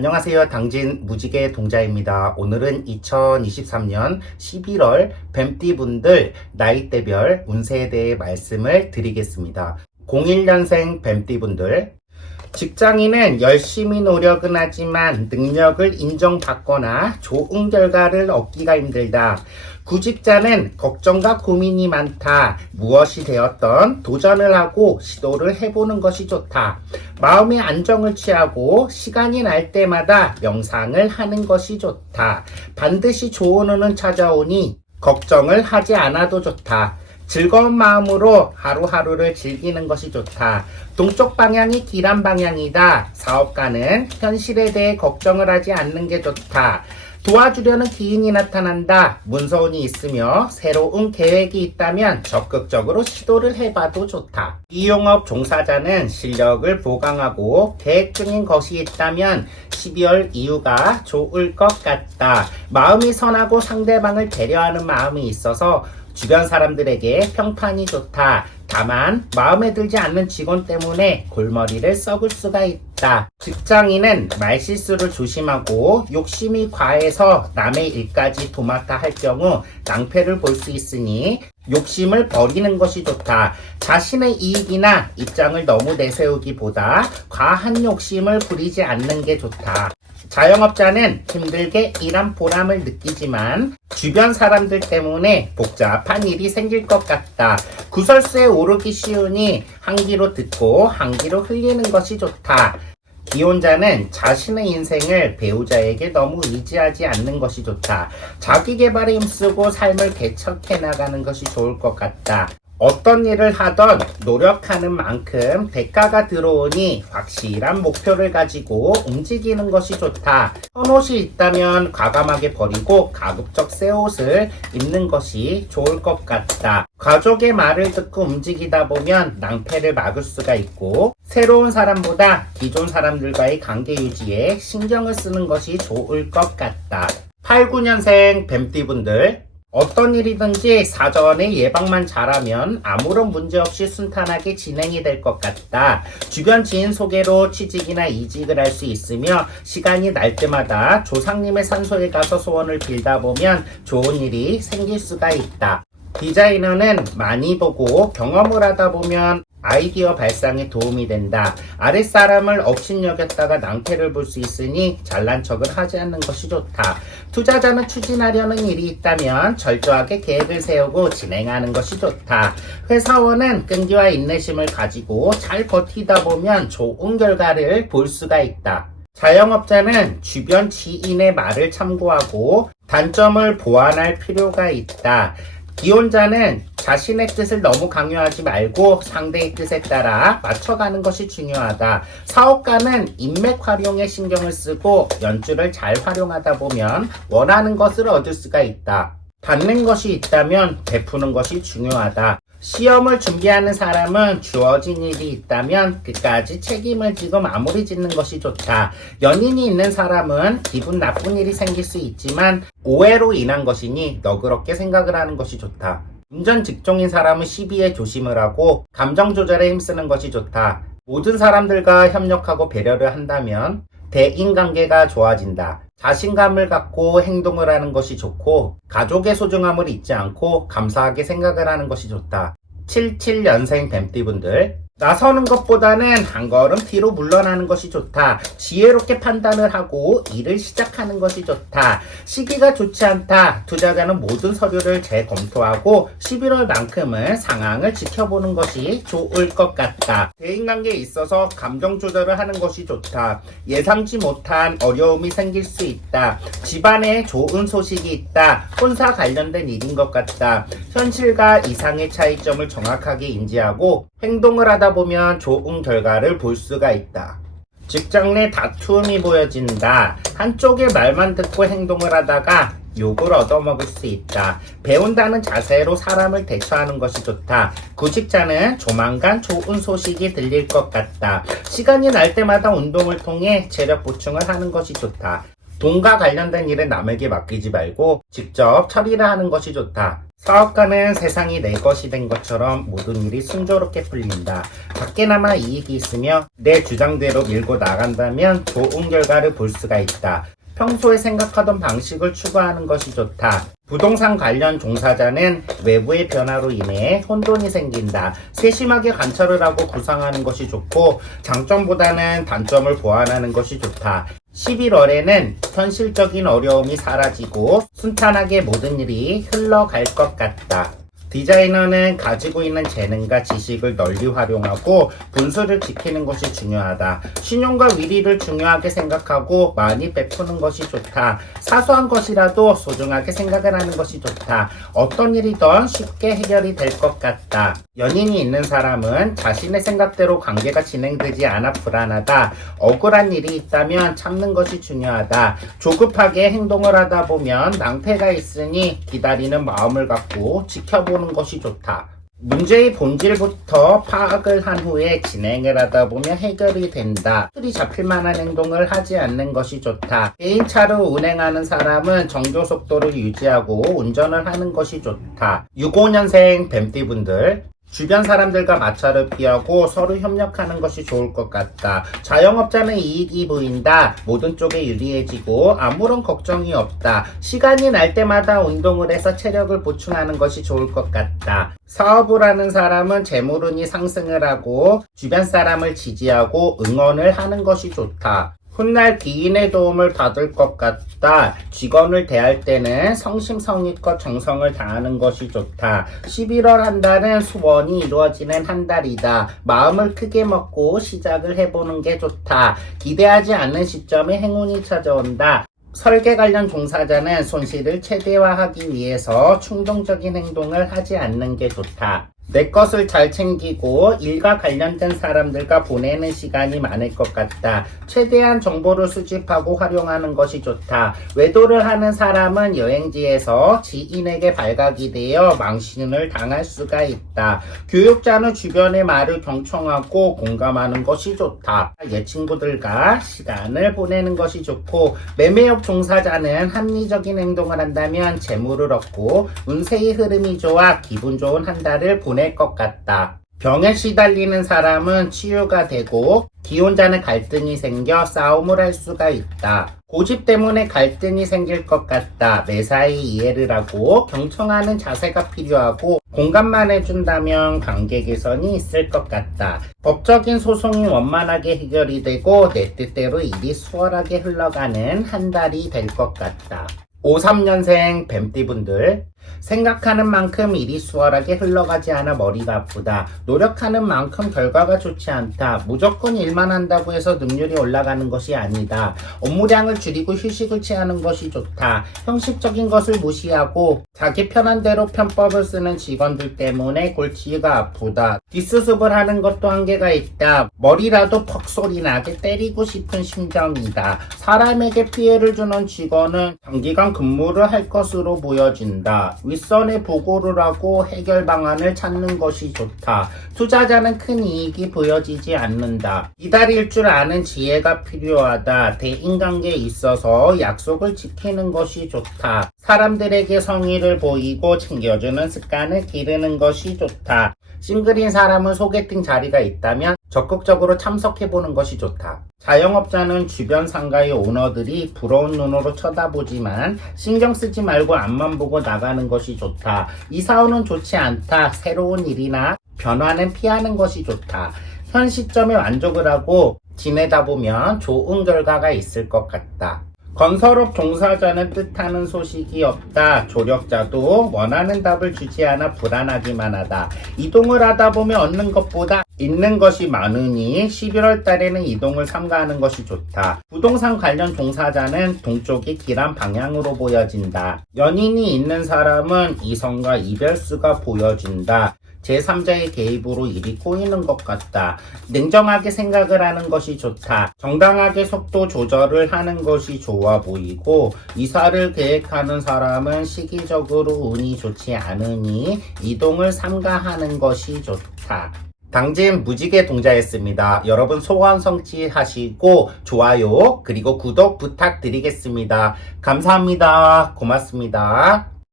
안녕하세요. 당진 무지개 동자입니다. 오늘은 2023년 11월 뱀띠분들 나이대별 운세에 대해 말씀을 드리겠습니다. 01년생 뱀띠분들, 직장인은 열심히 노력은 하지만 능력을 인정받거나 좋은 결과를 얻기가 힘들다. 구직자는 걱정과 고민이 많다. 무엇이 되었던 도전을 하고 시도를 해보는 것이 좋다. 마음의 안정을 취하고 시간이 날 때마다 명상을 하는 것이 좋다. 반드시 좋은 운은 찾아오니 걱정을 하지 않아도 좋다. 즐거운 마음으로 하루하루를 즐기는 것이 좋다. 동쪽 방향이 길한 방향이다. 사업가는 현실에 대해 걱정을 하지 않는 게 좋다. 도와주려는 기인이 나타난다. 문서운이 있으며 새로운 계획이 있다면 적극적으로 시도를 해봐도 좋다. 이용업 종사자는 실력을 보강하고 계획 중인 것이 있다면 12월 이후가 좋을 것 같다. 마음이 선하고 상대방을 배려하는 마음이 있어서 주변 사람들에게 평판이 좋다. 다만 마음에 들지 않는 직원 때문에 골머리를 썩을 수가 있다. 직장인은 말실수를 조심하고 욕심이 과해서 남의 일까지 도맡아 할 경우 낭패를 볼 수 있으니 욕심을 버리는 것이 좋다. 자신의 이익이나 입장을 너무 내세우기보다 과한 욕심을 부리지 않는 게 좋다. 자영업자는 힘들게 일한 보람을 느끼지만 주변 사람들 때문에 복잡한 일이 생길 것 같다. 구설수에 오르기 쉬우니 한 귀로 듣고 한 귀로 흘리는 것이 좋다. 기혼자는 자신의 인생을 배우자에게 너무 의지하지 않는 것이 좋다. 자기 개발에 힘쓰고 삶을 개척해 나가는 것이 좋을 것 같다. 어떤 일을 하던 노력하는 만큼 대가가 들어오니 확실한 목표를 가지고 움직이는 것이 좋다. 헌옷이 있다면 과감하게 버리고 가급적 새 옷을 입는 것이 좋을 것 같다. 가족의 말을 듣고 움직이다 보면 낭패를 막을 수가 있고 새로운 사람보다 기존 사람들과의 관계 유지에 신경을 쓰는 것이 좋을 것 같다. 89년생 뱀띠분들, 어떤 일이든지 사전에 예방만 잘하면 아무런 문제 없이 순탄하게 진행이 될 것 같다. 주변 지인 소개로 취직이나 이직을 할 수 있으며 시간이 날 때마다 조상님의 산소에 가서 소원을 빌다 보면 좋은 일이 생길 수가 있다. 디자이너는 많이 보고 경험을 하다 보면 아이디어 발상에 도움이 된다. 아랫사람을 업신여겼다가 낭패를 볼 수 있으니 잘난 척을 하지 않는 것이 좋다. 투자자는 추진하려는 일이 있다면 철저하게 계획을 세우고 진행하는 것이 좋다. 회사원은 끈기와 인내심을 가지고 잘 버티다 보면 좋은 결과를 볼 수가 있다. 자영업자는 주변 지인의 말을 참고하고 단점을 보완할 필요가 있다. 기혼자는 자신의 뜻을 너무 강요하지 말고 상대의 뜻에 따라 맞춰가는 것이 중요하다. 사업가는 인맥 활용에 신경을 쓰고 연주를 잘 활용하다 보면 원하는 것을 얻을 수가 있다. 받는 것이 있다면 베푸는 것이 중요하다. 시험을 준비하는 사람은 주어진 일이 있다면 끝까지 책임을 지고 마무리 짓는 것이 좋다. 연인이 있는 사람은 기분 나쁜 일이 생길 수 있지만 오해로 인한 것이니 너그럽게 생각을 하는 것이 좋다. 운전 직종인 사람은 시비에 조심을 하고 감정 조절에 힘쓰는 것이 좋다. 모든 사람들과 협력하고 배려를 한다면 대인관계가 좋아진다. 자신감을 갖고 행동을 하는 것이 좋고 가족의 소중함을 잊지 않고 감사하게 생각을 하는 것이 좋다. 77년생 뱀띠분들, 나서는 것보다는 한 걸음 뒤로 물러나는 것이 좋다. 지혜롭게 판단을 하고 일을 시작하는 것이 좋다. 시기가 좋지 않다. 투자자는 모든 서류를 재검토하고 11월만큼은 상황을 지켜보는 것이 좋을 것 같다. 대인관계에 있어서 감정 조절을 하는 것이 좋다. 예상치 못한 어려움이 생길 수 있다. 집안에 좋은 소식이 있다. 혼사 관련된 일인 것 같다. 현실과 이상의 차이점을 정확하게 인지하고 행동을 하다 보면 좋은 결과를 볼 수가 있다. 직장 내 다툼이 보여진다. 한쪽의 말만 듣고 행동을 하다가 욕을 얻어먹을 수 있다. 배운다는 자세로 사람을 대처하는 것이 좋다. 구직자는 조만간 좋은 소식이 들릴 것 같다. 시간이 날 때마다 운동을 통해 체력 보충을 하는 것이 좋다. 돈과 관련된 일은 남에게 맡기지 말고 직접 처리를 하는 것이 좋다. 사업가는 세상이 내 것이 된 것처럼 모든 일이 순조롭게 풀린다. 밖에나마 이익이 있으며 내 주장대로 밀고 나간다면 좋은 결과를 볼 수가 있다. 평소에 생각하던 방식을 추구하는 것이 좋다. 부동산 관련 종사자는 외부의 변화로 인해 혼돈이 생긴다. 세심하게 관찰을 하고 구상하는 것이 좋고 장점보다는 단점을 보완하는 것이 좋다. 11월에는 현실적인 어려움이 사라지고 순탄하게 모든 일이 흘러갈 것 같다. 디자이너는 가지고 있는 재능과 지식을 널리 활용하고 분수를 지키는 것이 중요하다. 신용과 위리를 중요하게 생각하고 많이 베푸는 것이 좋다. 사소한 것이라도 소중하게 생각을 하는 것이 좋다. 어떤 일이든 쉽게 해결이 될 것 같다. 연인이 있는 사람은 자신의 생각대로 관계가 진행되지 않아 불안하다. 억울한 일이 있다면 참는 것이 중요하다. 조급하게 행동을 하다 보면 낭패가 있으니 기다리는 마음을 갖고 지켜보는 것이 좋다. 문제의 본질부터 파악을 한 후에 진행을 하다 보면 해결이 된다. 틀이 잡힐 만한 행동을 하지 않는 것이 좋다. 개인차로 운행하는 사람은 정조 속도를 유지하고 운전을 하는 것이 좋다. 65년생 뱀띠분들, 주변 사람들과 마찰을 피하고 서로 협력하는 것이 좋을 것 같다. 자영업자는 이익이 보인다. 모든 쪽에 유리해지고 아무런 걱정이 없다. 시간이 날 때마다 운동을 해서 체력을 보충하는 것이 좋을 것 같다. 사업을 하는 사람은 재물운이 상승을 하고 주변 사람을 지지하고 응원을 하는 것이 좋다. 훗날 기인의 도움을 받을 것 같다. 직원을 대할 때는 성심성의껏 정성을 다하는 것이 좋다. 11월 한 달은 소원이 이루어지는 한 달이다. 마음을 크게 먹고 시작을 해보는 게 좋다. 기대하지 않는 시점에 행운이 찾아온다. 설계 관련 종사자는 손실을 최대화하기 위해서 충동적인 행동을 하지 않는 게 좋다. 내 것을 잘 챙기고 일과 관련된 사람들과 보내는 시간이 많을 것 같다. 최대한 정보를 수집하고 활용하는 것이 좋다. 외도를 하는 사람은 여행지에서 지인에게 발각이 되어 망신을 당할 수가 있다. 교육자는 주변의 말을 경청하고 공감하는 것이 좋다. 옛 친구들과 시간을 보내는 것이 좋고 매매업 종사자는 합리적인 행동을 한다면 재물을 얻고 운세의 흐름이 좋아 기분 좋은 한 달을 보낼 것 같다. 병에 시달리는 사람은 치유가 되고 기혼자는 갈등이 생겨 싸움을 할 수가 있다. 고집 때문에 갈등이 생길 것 같다. 매사에 이해를 하고 경청하는 자세가 필요하고 공감만 해준다면 관계 개선이 있을 것 같다. 법적인 소송이 원만하게 해결이 되고 내 뜻대로 일이 수월하게 흘러가는 한 달이 될 것 같다. 53년생 뱀띠분들, 생각하는 만큼 일이 수월하게 흘러가지 않아 머리가 아프다. 노력하는 만큼 결과가 좋지 않다. 무조건 일만 한다고 해서 능률이 올라가는 것이 아니다. 업무량을 줄이고 휴식을 취하는 것이 좋다. 형식적인 것을 무시하고 자기 편한 대로 편법을 쓰는 직원들 때문에 골치가 아프다. 뒷수습을 하는 것도 한계가 있다. 머리라도 퍽 소리 나게 때리고 싶은 심정이다. 사람에게 피해를 주는 직원은 장기간 근무를 할 것으로 보여진다. 윗선에 보고를 하고 해결 방안을 찾는 것이 좋다. 투자자는 큰 이익이 보여지지 않는다. 기다릴 줄 아는 지혜가 필요하다. 대인관계에 있어서 약속을 지키는 것이 좋다. 사람들에게 성의를 보이고 챙겨주는 습관을 기르는 것이 좋다. 싱글인 사람은 소개팅 자리가 있다면 적극적으로 참석해보는 것이 좋다. 자영업자는 주변 상가의 오너들이 부러운 눈으로 쳐다보지만 신경 쓰지 말고 앞만 보고 나가는 것이 좋다. 이사오는 좋지 않다. 새로운 일이나 변화는 피하는 것이 좋다. 현 시점에 만족을 하고 지내다 보면 좋은 결과가 있을 것 같다. 건설업 종사자는 뜻하는 소식이 없다. 조력자도 원하는 답을 주지 않아 불안하기만 하다. 이동을 하다 보면 얻는 것보다 잃는 것이 많으니 11월 달에는 이동을 삼가하는 것이 좋다. 부동산 관련 종사자는 동쪽이 길한 방향으로 보여진다. 연인이 있는 사람은 이성과 이별수가 보여진다. 제3자의 개입으로 일이 꼬이는 것 같다. 냉정하게 생각을 하는 것이 좋다. 정당하게 속도 조절을 하는 것이 좋아 보이고 이사를 계획하는 사람은 시기적으로 운이 좋지 않으니 이동을 삼가하는 것이 좋다. 당진 무지개 동자였습니다. 여러분 소원 성취하시고 좋아요 그리고 구독 부탁드리겠습니다. 감사합니다. 고맙습니다.